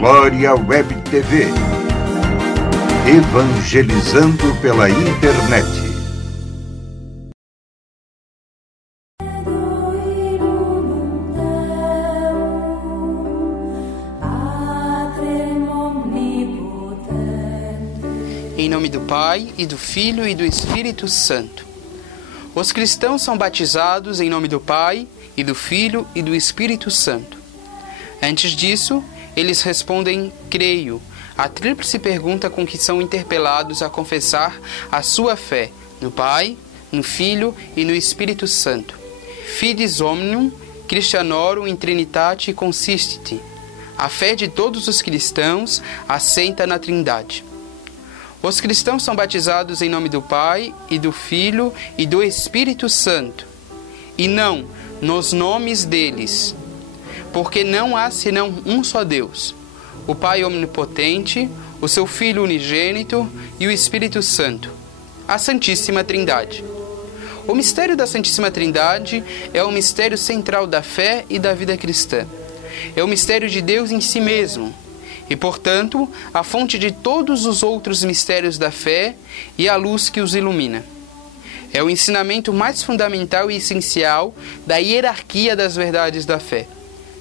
Glória Web TV. Evangelizando pela internet. Em nome do Pai, e do Filho, e do Espírito Santo. Os cristãos são batizados em nome do Pai, e do Filho, e do Espírito Santo. Antes disso, eles respondem, creio, a tríplice pergunta com que são interpelados a confessar a sua fé no Pai, no Filho e no Espírito Santo. Fides omnium Christianorum in Trinitate consistit. A fé de todos os cristãos assenta na Trindade. Os cristãos são batizados em nome do Pai, e do Filho e do Espírito Santo, e não nos nomes deles, porque não há senão um só Deus, o Pai Omnipotente, o seu Filho Unigênito e o Espírito Santo, a Santíssima Trindade. O mistério da Santíssima Trindade é o mistério central da fé e da vida cristã. É o mistério de Deus em si mesmo, e, portanto, a fonte de todos os outros mistérios da fé e a luz que os ilumina. É o ensinamento mais fundamental e essencial da hierarquia das verdades da fé.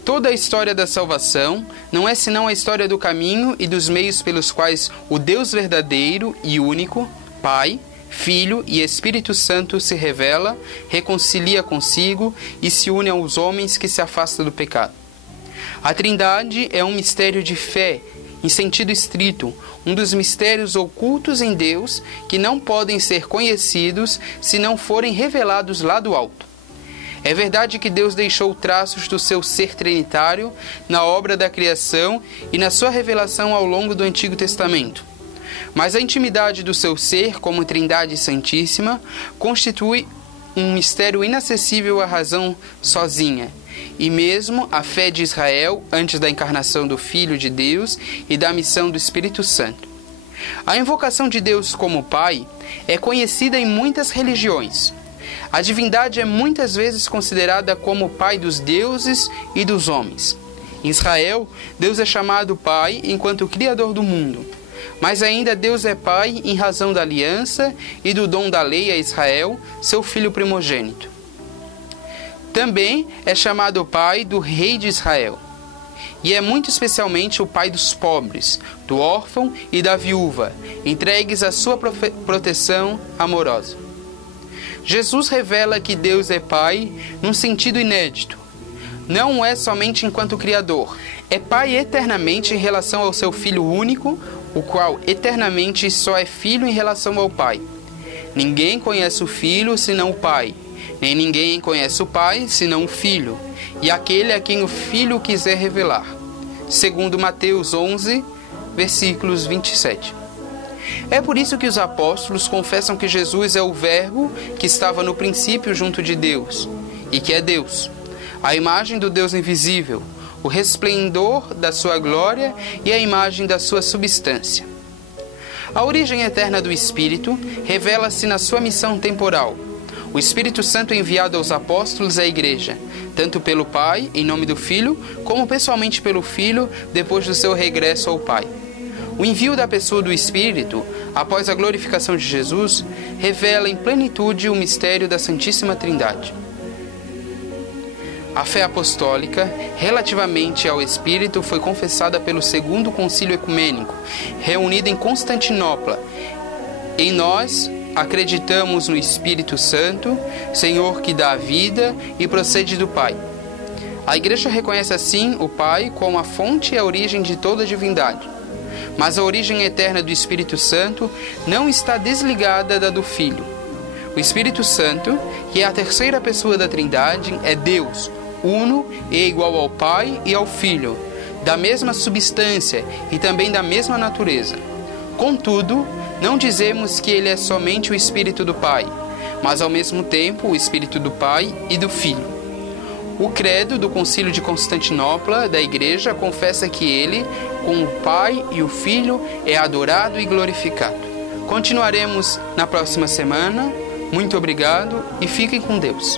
Toda a história da salvação não é senão a história do caminho e dos meios pelos quais o Deus verdadeiro e único, Pai, Filho e Espírito Santo se revela, reconcilia consigo e se une aos homens que se afastam do pecado. A Trindade é um mistério de fé, em sentido estrito, um dos mistérios ocultos em Deus que não podem ser conhecidos se não forem revelados lá do alto. É verdade que Deus deixou traços do seu ser trinitário na obra da criação e na sua revelação ao longo do Antigo Testamento. Mas a intimidade do seu ser, como Trindade Santíssima, constitui um mistério inacessível à razão sozinha, e mesmo a fé de Israel antes da encarnação do Filho de Deus e da missão do Espírito Santo. A invocação de Deus como Pai é conhecida em muitas religiões. A divindade é muitas vezes considerada como o Pai dos deuses e dos homens. Em Israel, Deus é chamado Pai enquanto Criador do mundo. Mas ainda Deus é Pai em razão da aliança e do dom da lei a Israel, seu filho primogênito. Também é chamado Pai do Rei de Israel. E é muito especialmente o Pai dos pobres, do órfão e da viúva, entregues à sua proteção amorosa. Jesus revela que Deus é Pai num sentido inédito. Não é somente enquanto Criador, é Pai eternamente em relação ao seu Filho único, o qual eternamente só é Filho em relação ao Pai. Ninguém conhece o Filho senão o Pai, nem ninguém conhece o Pai senão o Filho, e aquele a quem o Filho quiser revelar. Segundo Mateus 11, versículos 27. É por isso que os apóstolos confessam que Jesus é o Verbo que estava no princípio junto de Deus, e que é Deus, a imagem do Deus invisível, o resplendor da sua glória e a imagem da sua substância. A origem eterna do Espírito revela-se na sua missão temporal. O Espírito Santo é enviado aos apóstolos e à Igreja, tanto pelo Pai, em nome do Filho, como pessoalmente pelo Filho, depois do seu regresso ao Pai. O envio da pessoa do Espírito, após a glorificação de Jesus, revela em plenitude o mistério da Santíssima Trindade. A fé apostólica, relativamente ao Espírito, foi confessada pelo Segundo Concílio Ecumênico, reunido em Constantinopla. Em nós, acreditamos no Espírito Santo, Senhor que dá a vida e procede do Pai. A Igreja reconhece assim o Pai como a fonte e a origem de toda a divindade. Mas a origem eterna do Espírito Santo não está desligada da do Filho. O Espírito Santo, que é a terceira pessoa da Trindade, é Deus, uno e igual ao Pai e ao Filho, da mesma substância e também da mesma natureza. Contudo, não dizemos que ele é somente o Espírito do Pai, mas ao mesmo tempo o Espírito do Pai e do Filho. O credo do Concílio de Constantinopla, da Igreja, confessa que ele, com o Pai e o Filho, é adorado e glorificado. Continuaremos na próxima semana. Muito obrigado e fiquem com Deus.